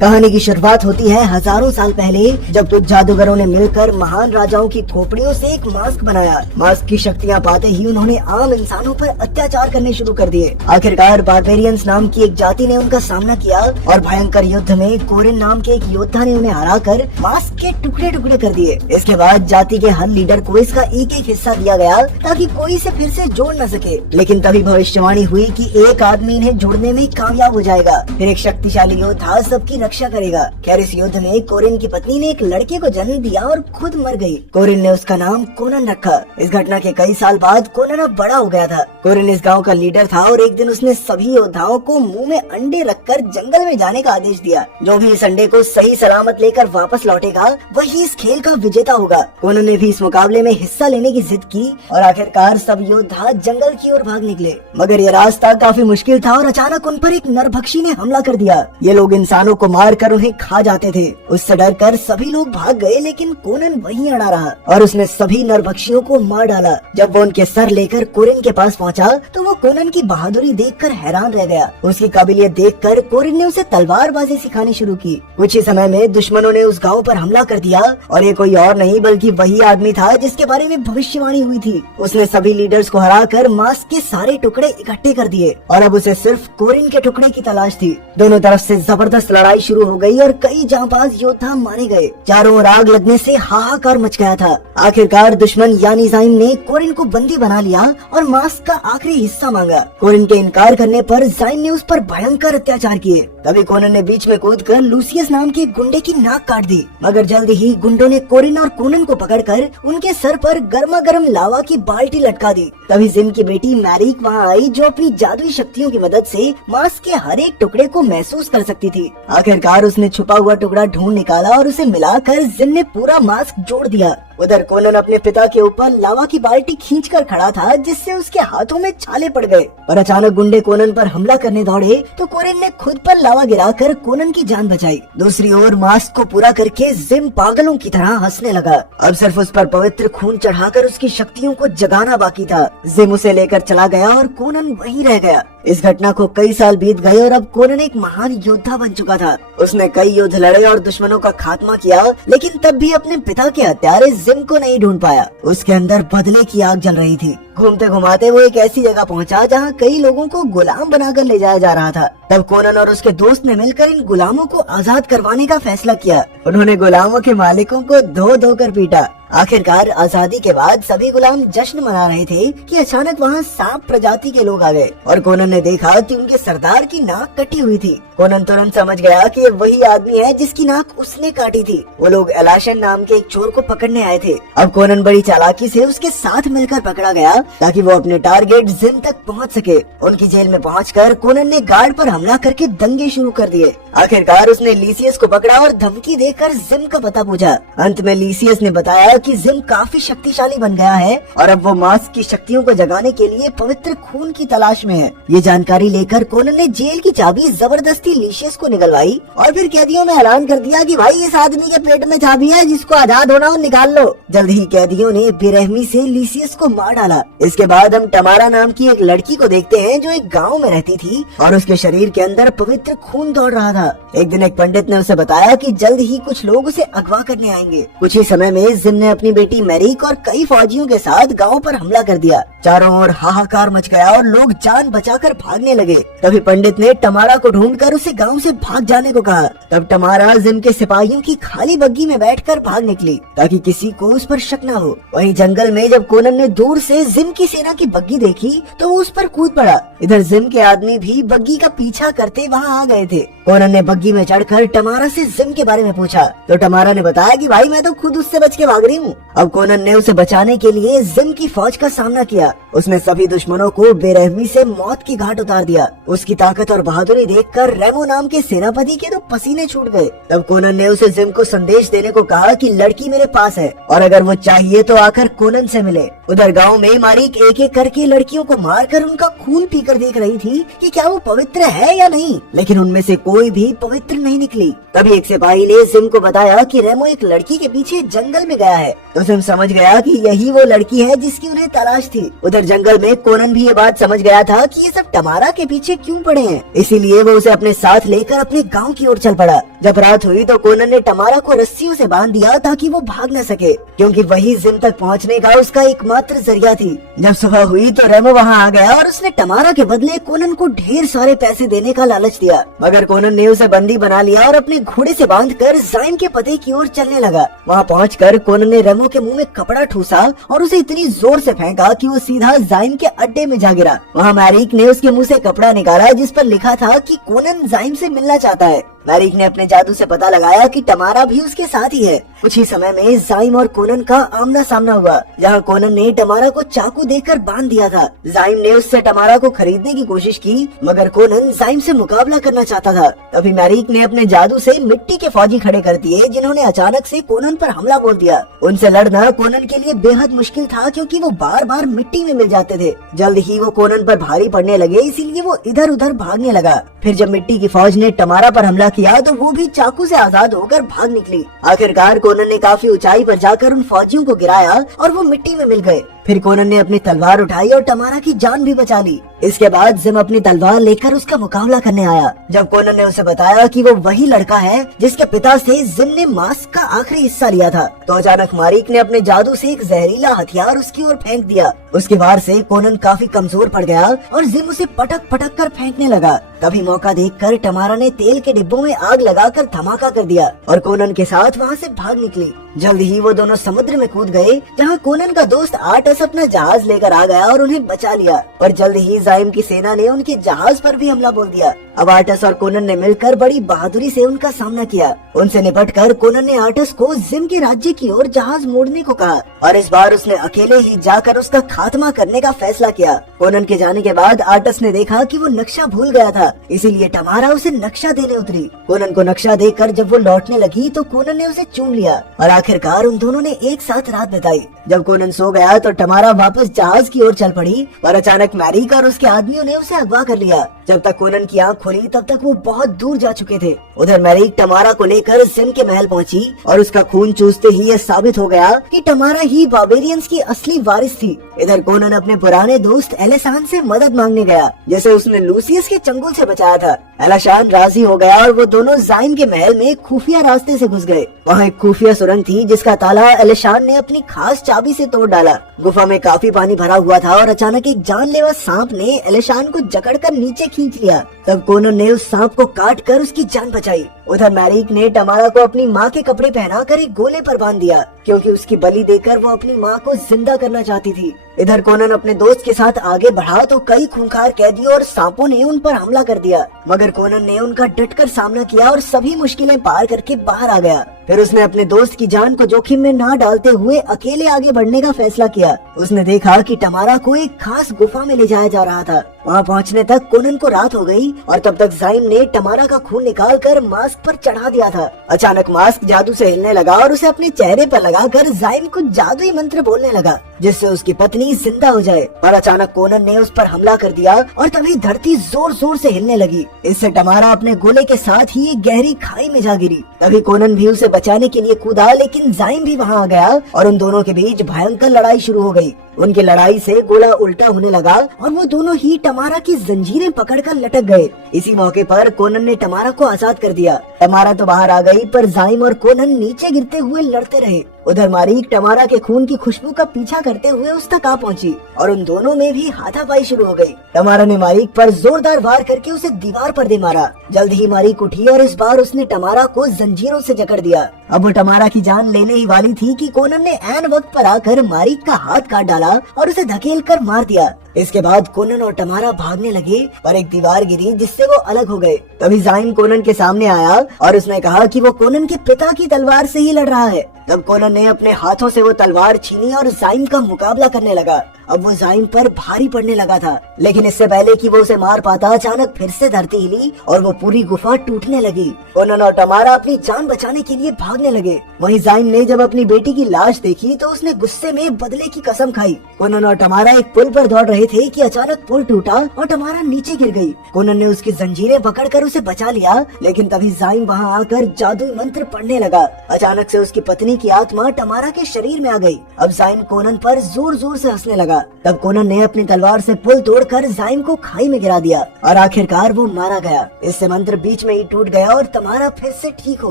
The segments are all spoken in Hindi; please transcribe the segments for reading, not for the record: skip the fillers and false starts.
कहानी की शुरुआत होती है हजारों साल पहले, जब कुछ जादूगरों ने मिलकर महान राजाओं की खोपड़ियों से एक मास्क बनाया। मास्क की शक्तियाँ पाते ही उन्होंने आम इंसानों पर अत्याचार करने शुरू कर दिए। आखिरकार बारबेरियंस नाम की एक जाति ने उनका सामना किया और भयंकर युद्ध में कोरिन नाम के एक योद्धा ने उन्हें हराकर मास्क के टुकड़े टुकड़े कर दिए। इसके बाद जाति के हर लीडर को इसका एक एक हिस्सा दिया गया ताकि कोई इसे फिर से जोड़ न सके। लेकिन तभी भविष्यवाणी हुई कि एक आदमी इन्हें जोड़ने में कामयाब हो जाएगा, फिर एक शक्तिशाली योद्धा सबकी रक्षा करेगा। खैर, इस युद्ध में कोरिन की पत्नी ने एक लड़के को जन्म दिया और खुद मर गई। कोरिन ने उसका नाम कोनन रखा। इस घटना के कई साल बाद कोनन अब बड़ा हो गया था। कोरिन इस गांव का लीडर था और एक दिन उसने सभी योद्धाओं को मुंह में अंडे रखकर जंगल में जाने का आदेश दिया। जो भी इस अंडे को सही सलामत लेकर वापस लौटेगा वही इस खेल का विजेता होगा। कोनन ने भी इस मुकाबले में हिस्सा लेने की जिद की और आखिरकार सब योद्धा जंगल की ओर भाग निकले। मगर ये रास्ता काफी मुश्किल था और अचानक उन पर एक नरभक्षी ने हमला कर दिया। ये लोग इंसानों को मारकर उन्हें खा जाते थे। उससे डरकर सभी लोग भाग गए, लेकिन कोनन वहीं अड़ा रहा और उसने सभी नरभक्षियों को मार डाला। जब वो उनके सर लेकर कोरिन के पास पहुंचा तो वो कोनन की बहादुरी देखकर हैरान रह गया। उसकी काबिलियत देखकर कोरिन ने उसे तलवारबाजी सिखानी शुरू की। कुछ ही समय में दुश्मनों ने उस गांव पर हमला कर दिया और ये कोई और नहीं बल्कि वही आदमी था जिसके बारे में भविष्यवाणी हुई थी। उसने सभी लीडर्स को हराकर मास्क के सारे टुकड़े इकट्ठे कर दिए और अब उसे सिर्फ कोरिन के टुकड़े की तलाश थी। दोनों तरफ से जबरदस्त लड़ाई शुरू हो गई और कई जांबाज योद्धा मारे गए। चारों ओर आग लगने से हाहाकार मच गया था। आखिरकार दुश्मन यानी जाइम ने कोरिन को बंदी बना लिया और मास्क का आखिरी हिस्सा मांगा। कोरिन के इनकार करने पर जाइम ने उस पर भयंकर अत्याचार किए। तभी कोनन ने बीच में कूदकर लूसियस नाम के गुंडे की नाक काट दी। मगर जल्द ही गुंडों ने कोरिन और कोनन को पकड़कर उनके सर पर गर्मा गर्म लावा की बाल्टी लटका दी। तभी जिम की बेटी मैरिक वहाँ आई, जो अपनी जादुई शक्तियों की मदद से मास्क के हर एक टुकड़े को महसूस कर सकती थी। आखिरकार उसने छुपा हुआ टुकड़ा ढूंढ निकाला और उसे मिलाकर जिम ने पूरा मास्क जोड़ दिया। उधर कोनन अपने पिता के ऊपर लावा की बाल्टी खींचकर खड़ा था, जिससे उसके हाथों में छाले पड़ गए। और अचानक गुंडे कोनन पर हमला करने दौड़े तो कोरिन ने खुद पर लावा गिराकर कोनन की जान बचाई। दूसरी ओर मास्क को पूरा करके जिम पागलों की तरह हंसने लगा। अब सिर्फ उस पर पवित्र खून चढ़ाकर उसकी शक्तियों को जगाना बाकी था। जिम उसे लेकर चला गया और कोनन वहीं रह गया। इस घटना को कई साल बीत गए और अब कोनन एक महान योद्धा बन चुका था। उसने कई युद्ध लड़े और दुश्मनों का खात्मा किया, लेकिन तब भी अपने पिता के हत्यारे जिम को नहीं ढूंढ पाया। उसके अंदर बदले की आग जल रही थी। घूमते घुमाते वो एक ऐसी जगह पहुंचा जहां कई लोगों को गुलाम बनाकर ले जाया जा रहा था। तब कोनन और उसके दोस्त ने मिलकर इन गुलामों को आजाद करवाने का फैसला किया। उन्होंने गुलामों के मालिकों को धो धो कर पीटा। आखिरकार आजादी के बाद सभी गुलाम जश्न मना रहे थे कि अचानक वहाँ सांप प्रजाति के लोग आ गए और कोनन ने देखा कि उनके सरदार की नाक कटी हुई थी। कोनन तुरंत समझ गया कि ये वही आदमी है जिसकी नाक उसने काटी थी। वो लोग एलाशन नाम के एक चोर को पकड़ने आए थे। अब कोनन बड़ी चालाकी से उसके साथ मिलकर पकड़ा गया ताकि वो अपने टारगेट जिम तक पहुंच सके। उनकी जेल में पहुंचकर कोनन ने गार्ड पर हमला करके दंगे शुरू कर दिए। आखिरकार उसने लीसियस को पकड़ा और धमकी देकर जिम का पता पूछा। अंत में लीसियस ने बताया कि जिम काफी शक्तिशाली बन गया है और अब वो मास्क की शक्तियों को जगाने के लिए पवित्र खून की तलाश में है। ये जानकारी लेकर कोनन ने जेल की चाबी जबरदस्ती लीसियस को निकलवाई और फिर कैदियों में ऐलान कर दिया कि भाई इस आदमी के पेट में चाबी है, जिसको आजाद होना हो निकाल लो। जल्द ही कैदियों ने बेरहमी से लीसियस को मार डाला। इसके बाद हम टमारा नाम की एक लड़की को देखते हैं जो एक गाँव में रहती थी और उसके शरीर के अंदर पवित्र खून दौड़ रहा था। एक दिन एक पंडित ने उसे बताया कि जल्द ही कुछ लोग उसे अगवा करने आएंगे। कुछ ही समय में जिम ने अपनी बेटी मैरिक और कई फौजियों के साथ गांव पर हमला कर दिया। चारों ओर हाहाकार मच गया और लोग जान बचाकर भागने लगे। तभी पंडित ने टमारा को ढूंढकर उसे गांव से भाग जाने को कहा। तब टमारा जिम के सिपाहियों की खाली बग्गी में बैठकर भाग निकली ताकि किसी को उस पर शक न हो। वहीं जंगल में जब कोनन ने दूर से जिम की सेना की बग्गी देखी तो वो उस पर कूद पड़ा। इधर जिम के आदमी भी बग्गी का पीछा करते वहाँ आ गए थे। कोनन ने बग्गी में चढ़कर टमारा से जिम के बारे में पूछा तो टमारा ने बताया कि भाई मैं तो खुद उससे बच के भाग रही हूँ। अब कोनन ने उसे बचाने के लिए जिम की फौज का सामना किया। उसने सभी दुश्मनों को बेरहमी से मौत की घाट उतार दिया। उसकी ताकत और बहादुरी देखकर रेमो नाम के सेनापति के तो पसीने छूट गए। तब कोनन ने उसे जिम को संदेश देने को कहा कि लड़की मेरे पास है और अगर वो चाहिए तो आकर कोनन से मिले। उधर गांव में मारिक एक एक करके लड़कियों को मारकर उनका खून पीकर देख रही थी कि क्या वो पवित्र है या नहीं, लेकिन उनमें से कोई भी पवित्र नहीं निकली। तभी एक सिपाही ने जिम को बताया कि रेमो एक लड़की के पीछे जंगल में गया है। तो जिम समझ गया कि यही वो लड़की है जिसकी उन्हें तलाश थी। उधर जंगल में कोनन भी ये बात समझ गया था कि ये सब टमारा के पीछे क्यों पड़े हैं, इसीलिए वो उसे अपने साथ लेकर अपने गांव की ओर चल पड़ा। जब रात हुई तो कोनन ने टमारा को रस्सियों से बांध दिया ताकि वो भाग न सके, क्योंकि वही जिम तक पहुंचने का उसका एकमात्र जरिया थी। जब सुबह हुई तो रेमो वहां आ गया और उसने टमारा के बदले कोनन को ढेर सारे पैसे देने का लालच दिया, मगर कोनन ने उसे बंदी बना लिया और अपने घोड़े से बांधकर जाइम के पते की ओर चलने लगा। वहां पहुंचकर कोनन ने रेमो के मुंह में कपड़ा ठूसा और उसे इतनी जोर से फेंका कि वो सीधा जाइम के अड्डे में जा गिरा। वहां मैरिक ने उसके मुंह से कपड़ा निकाला जिस पर लिखा था कि कोनन जाइम से मिलना चाहता है। मैरिक ने अपने जादू से पता लगाया कि टमारा भी उसके साथ ही है। कुछ ही समय में जाइम और कोनन का आमना सामना हुआ, जहां कोनन ने टमारा को चाकू देकर बांध दिया था। जाइम ने उससे टमारा को खरीदने की कोशिश की, मगर कोनन जाइम से मुकाबला करना चाहता था। तभी मैरिक ने अपने जादू से मिट्टी के फौजी खड़े कर दिए, जिन्होंने अचानक से कोनन पर हमला बोल दिया। उनसे लड़ना कोनन के लिए बेहद मुश्किल था, क्योंकि वो बार बार मिट्टी में मिल जाते थे। जल्द ही वो कोनन पर भारी पड़ने लगे, इसीलिए वो इधर उधर भागने लगा। फिर जब मिट्टी की फौज ने टमारा पर हमला किया तो वो भी चाकू से आजाद होकर भाग निकली। आखिरकार कोनन ने काफी ऊंचाई पर जाकर उन फौजियों को गिराया और वो मिट्टी में मिल गए। फिर कोनन ने अपनी तलवार उठाई और टमारा की जान भी बचा ली। इसके बाद जिम अपनी तलवार लेकर उसका मुकाबला करने आया। जब कोनन ने उसे बताया कि वो वही लड़का है जिसके पिता से जिम ने मास्क का आखिरी हिस्सा लिया था, तो अचानक मैरिक ने अपने जादू से एक जहरीला हथियार उसकी ओर फेंक दिया। उसके वार से कोनन काफी कमजोर पड़ गया और जिम उसे पटक पटक कर फेंकने लगा। तभी मौका देखकर टमारा ने तेल के डिब्बों में आग लगाकर धमाका कर दिया और कोनन के साथ वहां से भाग निकली। जल्द ही वो दोनों समुद्र में कूद गए, जहां कोनन का दोस्त आर्टस अपना जहाज लेकर आ गया और उन्हें बचा लिया। और जल्द ही जाइम की सेना ने उनके जहाज पर भी हमला बोल दिया। अब आर्टस और कोनन ने मिलकर बड़ी बहादुरी से उनका सामना किया। उनसे निपटकर कोनन ने आर्टस को जिम के राज्य की ओर जहाज मोड़ने को कहा और इस बार उसने अकेले ही जाकर उसका खात्मा करने का फैसला किया। कोनन के जाने के बाद आर्टस ने देखा कि वो नक्शा भूल गया था, इसीलिए टमारा उसे नक्शा देने उतरी। कोनन को नक्शा देकर जब वो लौटने लगी तो कोनन ने उसे चूम लिया और आखिरकार उन दोनों ने एक साथ रात बिताई। जब कोनन सो गया तो टमारा वापस जहाज की ओर चल पड़ी और अचानक मैरिक और उसके आदमियों ने उसे अगवा कर लिया। जब तक कोनन की आंख खुली तब तक वो बहुत दूर जा चुके थे। उधर मैरिक टमारा को लेकर जिम के महल पहुंची और उसका खून चूसते ही ये साबित हो गया कि टमारा ही बार्बेरियंस की असली वारिस थी। इधर कोनन अपने पुराने दोस्त एलेशान से मदद मांगने गया, जैसे उसने लूसियस के चंगुल से बचाया था। एलेशान राजी हो गया और वो दोनों जाइम के महल में खुफिया रास्ते से घुस गए। वहाँ एक खुफिया सुरंग थी जिसका ताला एलेशान ने अपनी खास चाबी से तोड़ डाला। गुफा में काफी पानी भरा हुआ था और अचानक एक जानलेवा सांप ने एलेशान को जकड़कर नीचे खींच लिया। तब कोनन ने उस सांप को काट कर उसकी जान बचाई। उधर मैरिक ने टमारा को अपनी माँ के कपड़े पहनाकर एक गोले पर बांध दिया, क्योंकि उसकी बलि देकर वो अपनी माँ को जिंदा करना चाहती थी। इधर कोनन अपने दोस्त के साथ आगे बढ़ा तो कई खूंखार कैदियों और सांपों ने उन पर हमला कर दिया, मगर कोनन ने उनका डटकर सामना किया और सभी मुश्किलें पार करके बाहर आ गया। फिर उसने अपने दोस्त की जान को जोखिम में ना डालते हुए अकेले आगे बढ़ने का फैसला किया। उसने देखा कि टमारा को एक खास गुफा में ले जाया जा रहा था। वहाँ पहुँचने तक कोनन को रात हो गई और तब तक जाइम ने टमारा का खून निकालकर मास्क पर चढ़ा दिया था। अचानक मास्क जादू से हिलने लगा और उसे अपने चेहरे पर लगाकर जाइम कुछ जादुई मंत्र बोलने लगा, जिससे उसकी पत्नी जिंदा हो जाए। और अचानक कोनन ने उस पर हमला कर दिया और तभी धरती जोर जोर से हिलने लगी। इससे टमारा अपने गोले के साथ ही एक गहरी खाई में जा गिरी। तभी कोनन भी उसे बचाने के लिए कूदा, लेकिन जाइम भी वहाँ आ गया और उन दोनों के बीच भयंकर लड़ाई शुरू हो गई। उनकी लड़ाई से गोला उल्टा होने लगा और वो दोनों ही टमारा की जंजीरें पकड़कर लटक गए। इसी मौके पर कोनन ने टमारा को आजाद कर दिया। टमारा तो बाहर आ गई, पर जाइम और कोनन नीचे गिरते हुए लड़ते रहे। उधर मैरिक टमारा के खून की खुशबू का पीछा करते हुए उस तक आ पहुंची और उन दोनों में भी हाथापाई शुरू हो गई। टमारा ने मैरिक पर जोरदार वार करके उसे दीवार पर दे मारा। जल्द ही मैरिक उठी और इस बार उसने टमारा को जंजीरों से जकड़ दिया। अब वो टमारा की जान लेने ही वाली थी कि कोनन ने ऐन वक्त पर आकर मैरिक का हाथ काट डाला और उसे धकेल कर मार दिया। इसके बाद कोनन और टमारा भागने लगे, पर एक दीवार गिरी जिससे वो अलग हो गए। तभी जाइम कोनन के सामने आया और उसने कहा कि वो कोनन के पिता की तलवार से ही लड़ रहा है। तब कोनन ने अपने हाथों से वो तलवार छीनी और जाइम का मुकाबला करने लगा। अब वो जाइम पर भारी पड़ने लगा था, लेकिन इससे पहले कि वो उसे मार पाता अचानक फिर से धरती हिली और वो पूरी गुफा टूटने लगी। कोनन और टमारा अपनी जान बचाने के लिए भागने लगे। वहीं जाइम ने जब अपनी बेटी की लाश देखी तो उसने गुस्से में बदले की कसम खाई। कोनन और टमारा एक पुल पर दौड़ रहे थे कि अचानक पुल टूटा और टमारा नीचे गिर गई। कोनन ने उसकी जंजीरें पकड़कर उसे बचा लिया, लेकिन तभी जाइम वहाँ आकर जादुई मंत्र पढ़ने लगा। अचानक से उसकी पत्नी की आत्मा टमारा के शरीर में आ गई। अब जाइम कोनन पर जोर जोर से हंसने लगा था। तब कोनन ने अपनी तलवार से पुल तोड़कर जाइम को खाई में गिरा दिया और आखिरकार वो मारा गया। इससे मंत्र बीच में ही टूट गया और तमारा फिर से ठीक हो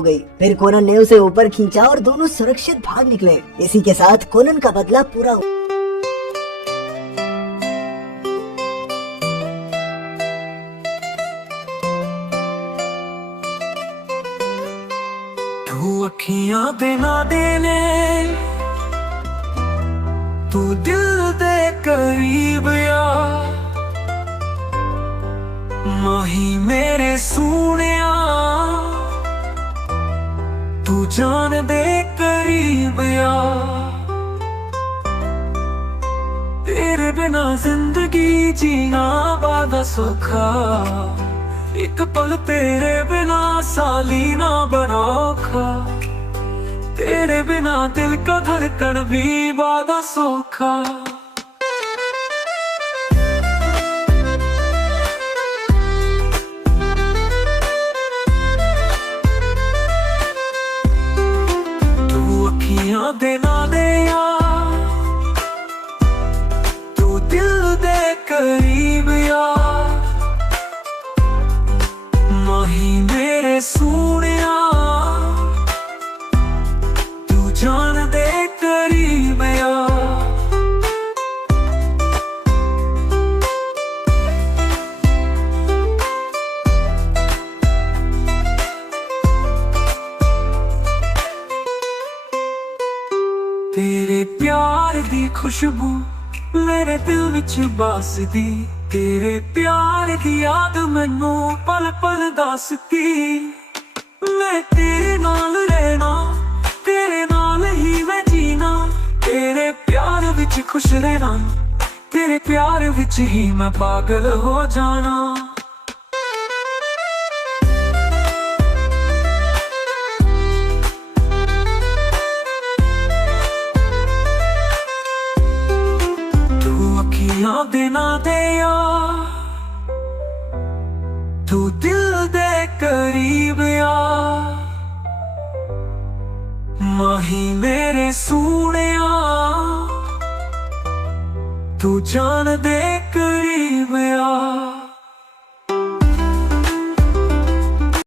गई। फिर कोनन ने उसे ऊपर खींचा और दोनों सुरक्षित भाग निकले। इसी के साथ कोनन का बदला पूरा हुआ। तू अखियां दे ना देने, तू दिल दे करीब या माही मेरे सोनिया, तू जान दे करीब या। तेरे बिना जिंदगी जीना बड़ा सौखा, एक पल तेरे बिना साली ना बनोखा। तेरे बिना दिल का धड़कन भी बड़ा सौखा। तू अखियां दे ना दे यार, तू दिल दे करीब यार, माही मेरे सोनिया, तू जान दे करीब यार। तेरे प्यार दी खुशबू मेरे दिल विच बसदी, तेरे प्यार दी याद मैनू पल पल दसदी। मैं तेरे नाल रहना, तेरे नाल ही मैं जीना, तेरे प्यार विच खुश रहना, तेरे प्यार विच ही मैं पागल हो जाना। दे ना दे यार, तू दिल दे करीब यार, माही मेरे सोनिया, तू जान दे करीब यार।